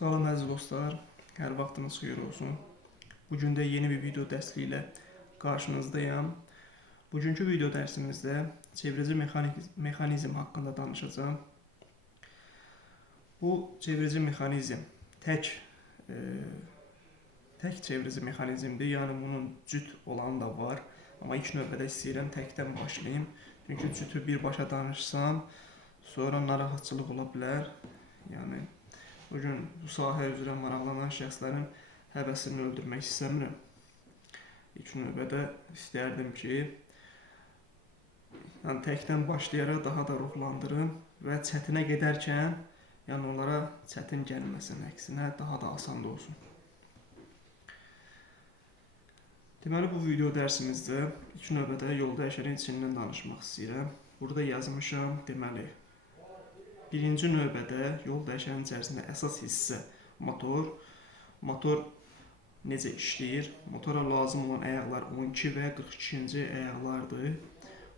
Salam əziz dostlar, hər vaxtınız xeyir olsun. Bugün də yeni bir video dərsliyi ilə qarşınızdayım. Bugünkü video dərsimizdə çevreci mexanizm haqqında danışacağım. Bu çevreci mexanizm tək çevreci mexanizmdir, yəni bunun cüt olanı da var. Amma ilk növbədə istəyirəm təkdən başlayayım. Çünki cütü birbaşa danışsam, sonra narahatçılıq ola bilər. Yəni bugün bu sahə üzrə maraqlanan şəxslərin həvəsini öldürmək istəmirəm. İlk növbədə istərdim ki, təkdən başlayaraq daha da ruhlandırım və çətinə gedərkən onlara çətin gəlməsin, əksinə daha da asan da olsun. Deməli, bu video dərsimizdə ilk növbədə yol dəyişənin içindən danışmaq istəyirəm. Burada yazmışam, deməli, birinci növbədə yol dəyişənin içərisində əsas hissə motor. Motor necə işləyir? Motora lazım olan əyaqlar 12 və 42-ci əyaqlardır.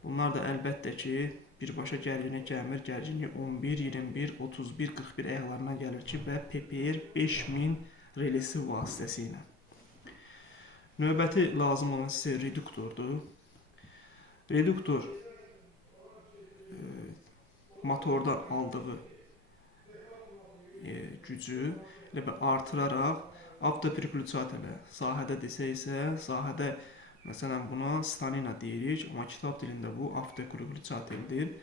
Bunlar da əlbəttə ki, birbaşa gərginlik gəlmir. Gərginlik 11, 21, 31, 41 əyaqlarına gəlir ki, və PPR 5000 relisi vasitəsilə. Növbəti lazım olan hissə reduktordur. Reduktor motordan aldığı gücü artıraraq avtoperiklüsatorla sahədə desə isə, sahədə məsələn buna stanina deyirik, amma kitab dilində bu avtoperiklüsatordir.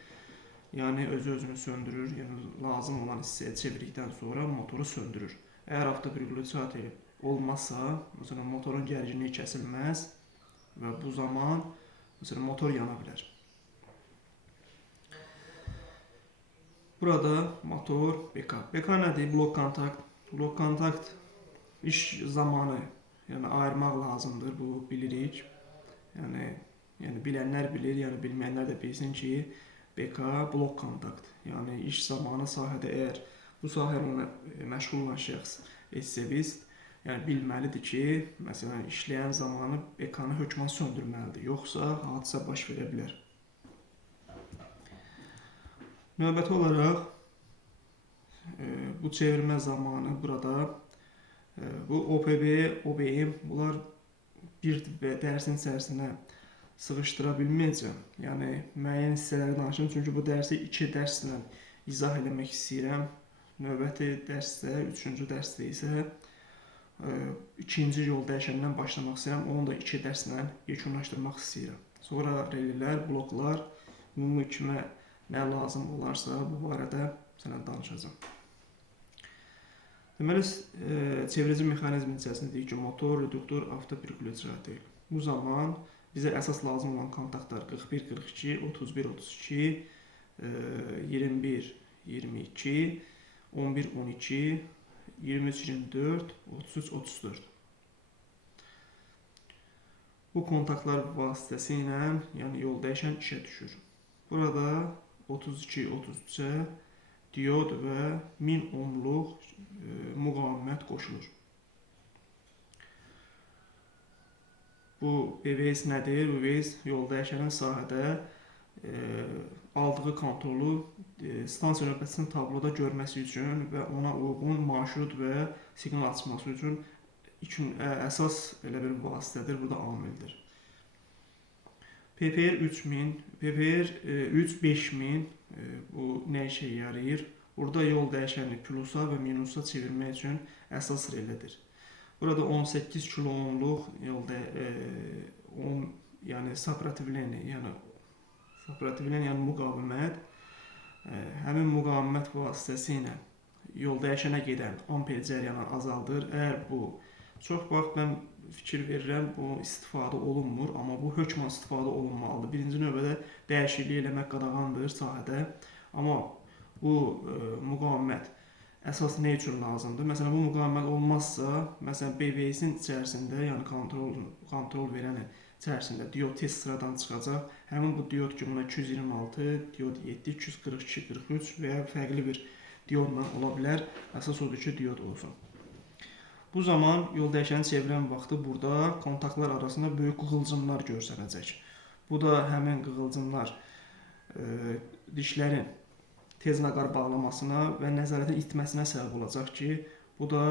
Yəni özünü söndürür, yəni lazım olan hissəyə çevirdikdən sonra motoru söndürür. Əgər avtoperiklüsator olmazsa, məsələn motorun gərginliyi kəsilməz və bu zaman məsələn motor yana bilər. Burada motor BK. BK nədir? Blok kontakt. Blok kontakt iş zamanı ayırmaq lazımdır. Bu bilirik. Yəni bilənlər bilir, yəni bilməyənlər də bilsin ki, BK blok kontakt. Yəni iş zamanı sahədə əgər bu sahəyə məşğul olan şəxs SCVist, yəni bilməlidir ki, məsələn işləyən zamanı BK-nı hökmən söndürməlidir. Yoxsa hadisə baş verə bilər. Növbəti olaraq bu çevirmə zamanı burada bu OPB, OBM bunlar bir dərsin içərisinə sıxışdıra bilməyəcəm. Yəni müəyyən hissələri danışım, çünki bu dərsi 2 dərslə izah eləmək istəyirəm. Növbəti dərsdə, 3-cü dərsdə isə ikinci yol dəyişəndən başlamaq istəyirəm. Onu da 2 dərslə yekunlaşdırmaq istəyirəm. Sonra relilər, bloklar, ümumi kimə nə lazım olarsa bu barədə sənə danışacağım. Deməli, çevreci mexanizmin içərisində deyik ki, motor, reduktor, avtoperiklüsator. Bu zaman bizə əsas lazım olan kontaktlar 41, 42, 31, 32, 21, 22, 11, 12, 23, 24, 33, 34. Bu kontaktlar vasitəsilə yol dəyişən işə düşür. Burada 32, 33-ə diod və 1000 ohmluq müqavimət qoşulur. Bu BVS nədir? BVS yol dəyişənin sahədə aldığı kontrolu stansiya növbətçisinin tabloda görməsi üçün və ona uyğun marşrut və siqnal açması üçün əsas elə bir vasitədir, bu da amildir. PPR 3000, PPR 5000 bu nə işə yarayır? Burada yol dəyişəni plusa və minusa çevirmək üçün əsas relədir. Burada 18 kilo ohmluq saprotivleniya, yəni müqavimət, həmin müqavimət vasitəsilə yol dəyişənə gedən amper cəryanı azaldır. Əgər bu çox vaxt mən fikir verirəm, bu istifadə olunmur, amma bu hökmən istifadə olunmalıdır. Birinci növbədə dəyişiklik eləmək qadağandır sahədə, amma bu müqavimət əsas nə üçün lazımdır? Məsələn, bu müqavimət olmazsa, məsələn, BVS-in içərisində, yəni kontrol verənin içərisində diod tez sıradan çıxacaq. Həmin bu diod ki, buna 226, diod 7, 242, 43 və ya fərqli bir diodla ola bilər. Əsas odur ki, diod olsun. Bu zaman yol dəyişəni çevirən vaxtı burada kontaktlar arasında böyük qığılcımlar görsənəcək. Bu da həmin qığılcımlar dişlərin tez naqar bağlamasına və nəzarətin itməsinə səbəb olacaq ki, Bu da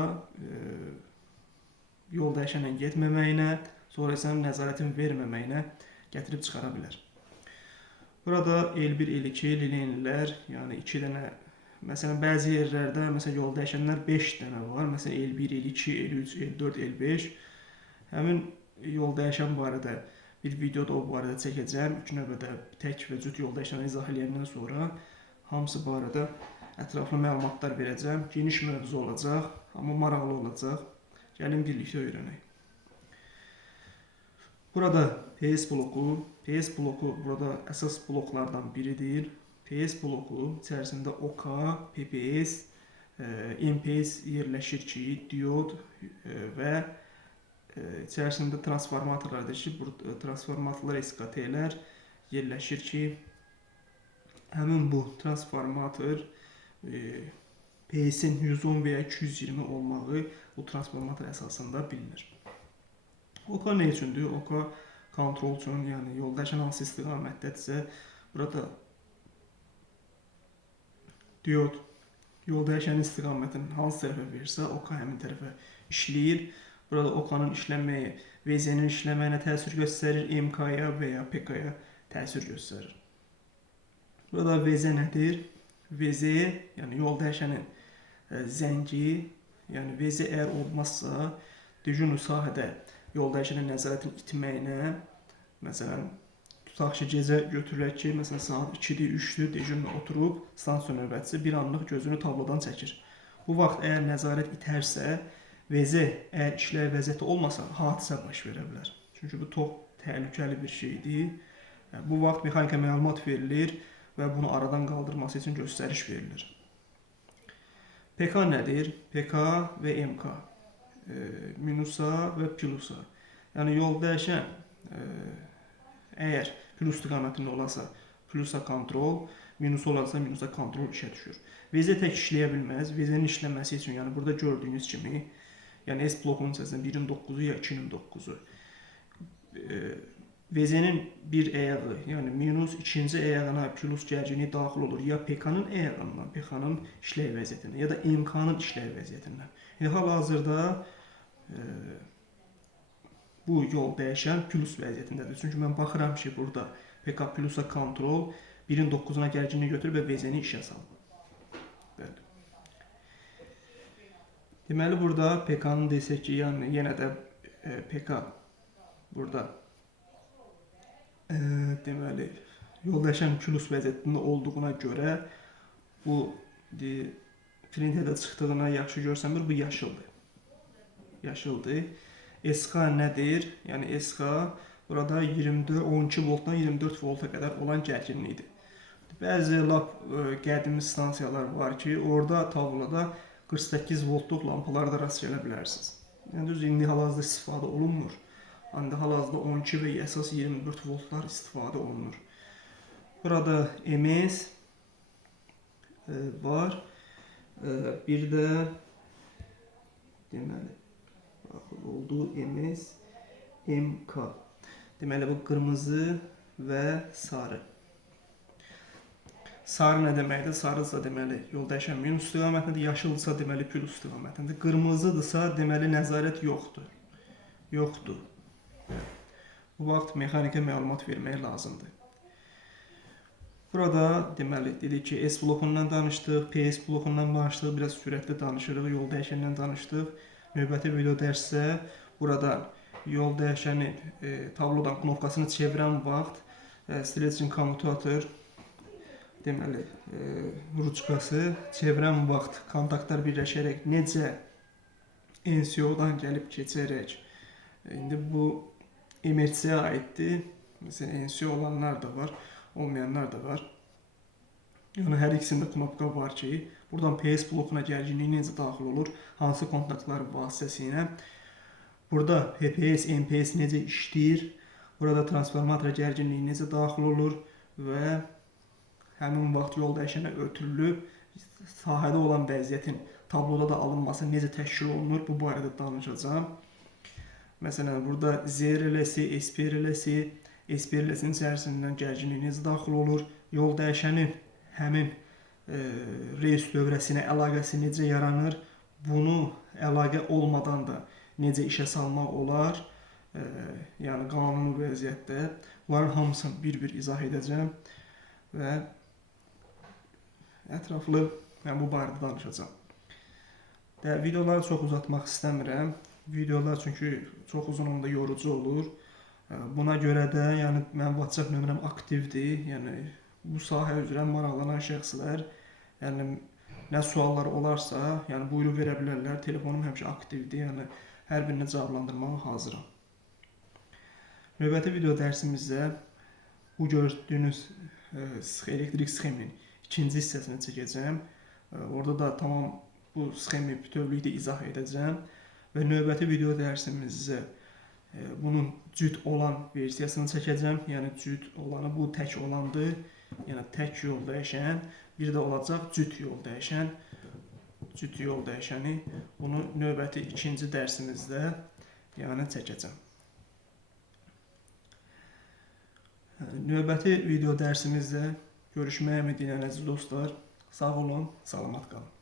yol dəyişənlə getməməyinə, sonra isə nəzarətin verməməyinə gətirib çıxara bilər. Burada L1, L2, lineylər, yəni 2 dənə, məsələn bəzi yerlərdə məsələn yol dəyişənlər 5 dənə var. Məsələn L1, L2, L3, L4, L5. Həmin yol dəyişən barədə bir videoda o barədə çəkəcəm. İlk növbədə tək və cüt yol dəyişənləri izah edəndən sonra hamısı barədə ətraflı məlumatlar verəcəm. Geniş mövzu olacaq, amma maraqlı olacaq. Gəlin birlikdə öyrənək. Burada PS bloku burada əsas bloklardan biridir. PS bloku içərisində OK, PPS, MPS yerləşir ki, diod və içərisində transformatorlardır ki, bu transformatorlar SKT-lər yerləşir ki, həmin bu transformator PS-in 110 və ya 220 olmağı bu transformator əsasında bilinir. OK nə üçündür? OK kontrol üçün, yəni yol dəyişən hansı istiqamətdədirsə, burada diod yol dəyişənin istiqamətini hansı tərəfə verirsə, OK həmin tərəfə işləyir. Burada OK-nın işləməyi VZ-nin işləməyinə təsir göstərir, MK-ya və ya PK-ya təsir göstərir. Burada VZ nədir? VZ, yəni yol dəyişənin zəngi, yəni VZ əgər olmazsa, düzgün sahədə yol dəyişənin nəzarətin itməyinə, məsələn, tutaq ki, gecə götürülək ki, məsələn, saat 2-dir, 3-dür, düzgün oturub, stansiya növbətçisi bir anlıq gözünü tablodan çəkir. Bu vaxt əgər nəzarət itərsə, VZ əgər işləyə vəziyyəti olmasa, hadisə baş verə bilər. Çünki bu çox təhlükəli bir şeydir. Bu vaxt mexanika məlumat verilir və bunu aradan qaldırması üçün göstəriş verilir. PK nədir? PK və MK. Minusa və plusa. Yəni yol dəyişən əgər plus istiqamətində olarsa plusa kontrol, minus olarsa minusa kontrol işə düşür. VZ tək işləyə bilməz. VZ-nin işləməsi üçün, yəni burada gördüyünüz kimi, yəni S blokunun içərisində 1-in 9-u ya 2-nin 9-u. VZ-nin bir əyağı, yəni minus ikinci əyağına plus gərginliyi daxil olur. Ya PK-nın əyağından, PK-nın işləyə vəziyyətindən, ya da MK-nın işləyə vəziyyətindən. Hal-hazırda bu yol dəyişən plus vəziyyətindədir. Çünki mən baxıram ki, burada PK plusa kontrol 1-in 9-una gərginliyi götürür və VZ-ni işə salır. Bəli. Deməli, burada PK-nın desək ki, yəni yenə də PK burada deməli, yol dəyişən plus vəziyyətində olduğuna görə bu printerdə çıxdığına yaxşı görsənmir, bu yaşıldır. Yaşıldır. SK nədir? Yəni SK burada 12 voltdan 24 volta qədər olan gərginlikdir. Bəzi lap qədimi stansiyalar var ki, orada tabloda 48 voltluq lampalara da rast gələ bilərsiniz. Yəni düz indi hal-hazırda istifadə olunmur. İndi hal-hazırda 12 və əsas 24 voltlar istifadə olunur. Burada MS var. Bir də deməli daxil olduğu MS, MK. Deməli bu qırmızı və sarı. Sarı nə deməkdir? Sarıdırsa deməli yol dəyişən minus istiqamətindədir, yaşıldırsa deməli plus istiqamətindədir. Qırmızıdırsa deməli nəzarət yoxdur. Yoxdur. Bu vaxt mexaniki məlumat vermək lazımdır. Burada deməli dedik ki, S blokundan danışdıq, PS blokundan danışdıq, biraz sürətli danışırıq, yol dəyişəndən danışdıq. Növbəti video dərsdə burada yol dəyişənin tablodan knopkasını çevirən vaxt stretching kommutator deməli ruçkası çevirən vaxt kontaktlar birləşərək necə NCO-dan gəlib keçərək indi bu MHC-yə aiddir. Məsələn, NCO olanlar da var, olmayanlar da var. Yəni hər ikisində knopka var ki, buradan PS blokuna gərginliyi necə daxil olur, hansı kontaktlar vasitəsilə. Burada PPS, MPS necə işləyir, burada transformatora gərginliyi necə daxil olur və həmin vaxt yol dəyişənə ötürülüb, sahədə olan vəziyyətin tabloda da alınması necə təşkil olunur, bu barədə danışacağım. Məsələn, burada Z reləsi, SP reləsi, SP reləsinin içərisindən gərginliyi necə daxil olur, yol dəyişənin həmin reys dövrəsinə əlaqəsi necə yaranır, bunu əlaqə olmadan da necə işə salmaq olar, yəni qanuni vəziyyətdə bunların hamısını bir-bir izah edəcəm və ətraflı bu barədə danışacağam. Videoları çox uzatmaq istəmirəm. Videolar çünki çox uzun olanda yorucu olur. Buna görə də yəni mənim WhatsApp nömrəm aktivdir. Yəni bu sahə üzrə maraqlanan şəxslər, yəni nə sualları olarsa, yəni buyurub verə bilərlər. Telefonum həmişə aktivdir. Yəni hər birini cavablandırmağa hazıram. Növbəti video dərsimizdə bu gördüyünüz elektrik sxeminin ikinci hissəsini çəkəcəm. Orada da tamam bu sxemi bütövlükdə izah edəcəm və növbəti video dərsimizdə bunun cüt olan versiyasını çəkəcəm. Yəni cüt olanı bu tək olandır. Yəni tək yol dəyişən, bir də olacaq cüt yol dəyişən. Cüt yol dəyişəni bunu növbəti ikinci dərsimizdə yəni çəkəcəm. Növbəti video dərsimizdə görüşməyə ümid edirəm əziz dostlar. Sağ olun, salamat qalın.